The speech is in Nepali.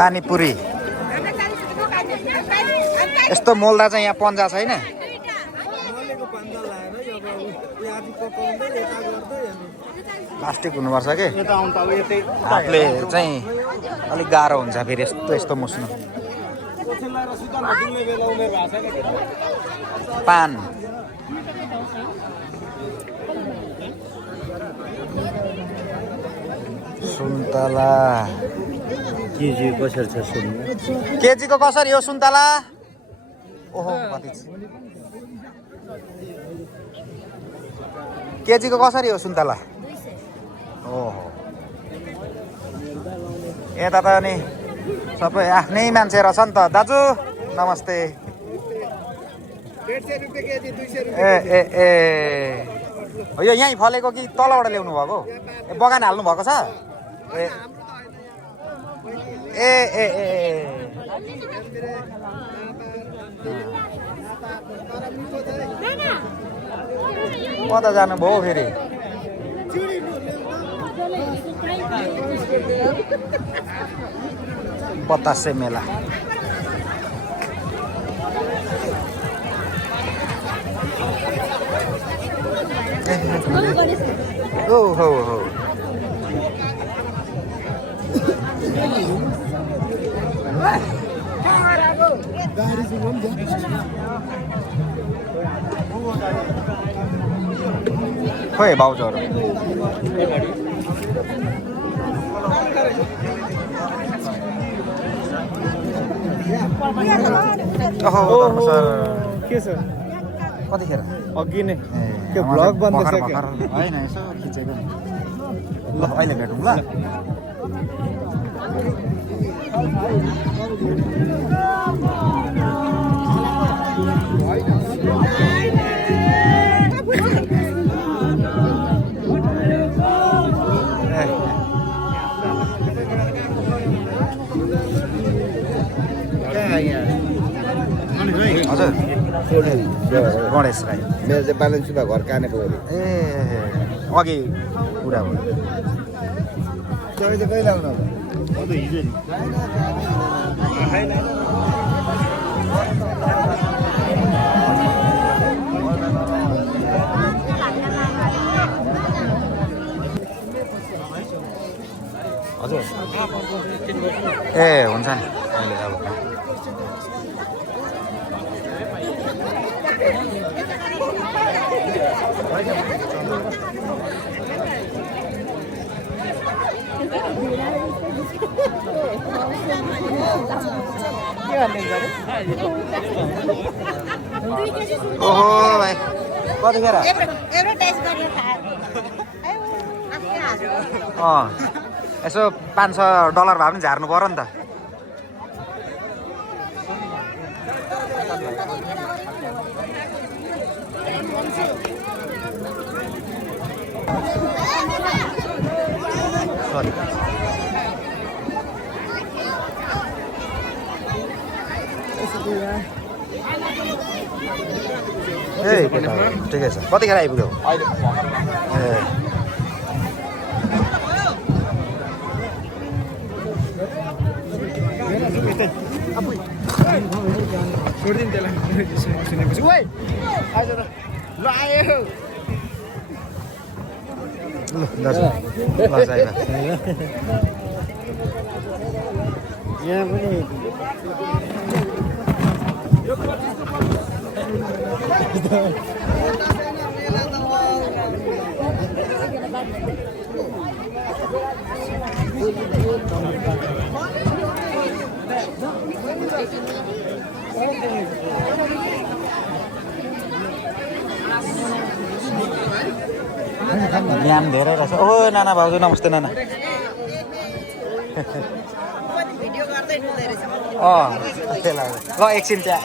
पानीपुरी यस्तो मोल्दा चाहिँ यहाँ पन्जा छैन प्लास्टिक हुनुपर्छ के हातले चाहिँ अलिक गाह्रो हुन्छ फेरि यस्तो यस्तो मुस्नु पान सुन्तला केजी कसरी छ सुन केजीको कसरी हो सुन्तला ओहो कति केजीको कसरी हो सुन्तला ओहो यता त नि सबै आफ्नै मान्छे रहेछ नि त दाजु नमस्ते ए ए ए हो यो यहीँ फलेको कि तलबाट ल्याउनु भएको ए बगान हाल्नु भएको छ ए ए ए ए कता जानुभयो फेरि बतासे मेला ओ हो हो खोइ भाउजूहरू ओहो सर के छ कतिखेर अघि नै त्यो भ्लग बन्दैछ के होइन यसो खिचेको नि ल अहिले भेटौँ ल हजुर गणेश राई मेरो चाहिँ बालन सुब्बा घर काने पऱ्यो ए अघि कुरा भयो तपाईँ चाहिँ कहिले आउनु हिजो हजुर ए हुन्छ नि अहिले अब ओहो भाइ कतिखेर यसो $500 भए पनि झार्नु पर्यो नि त ए ठिकै छ कतिखेर आइपुग्यो ए छोडिदिनु त्यसलाई ओइ आज त ल आयो ल दाजु ल जाइब यहाँ पनि ज्ञान धेरै रहेछ ओ नाना भाउजू नमस्ते नाना ल एकछिन त्यहाँ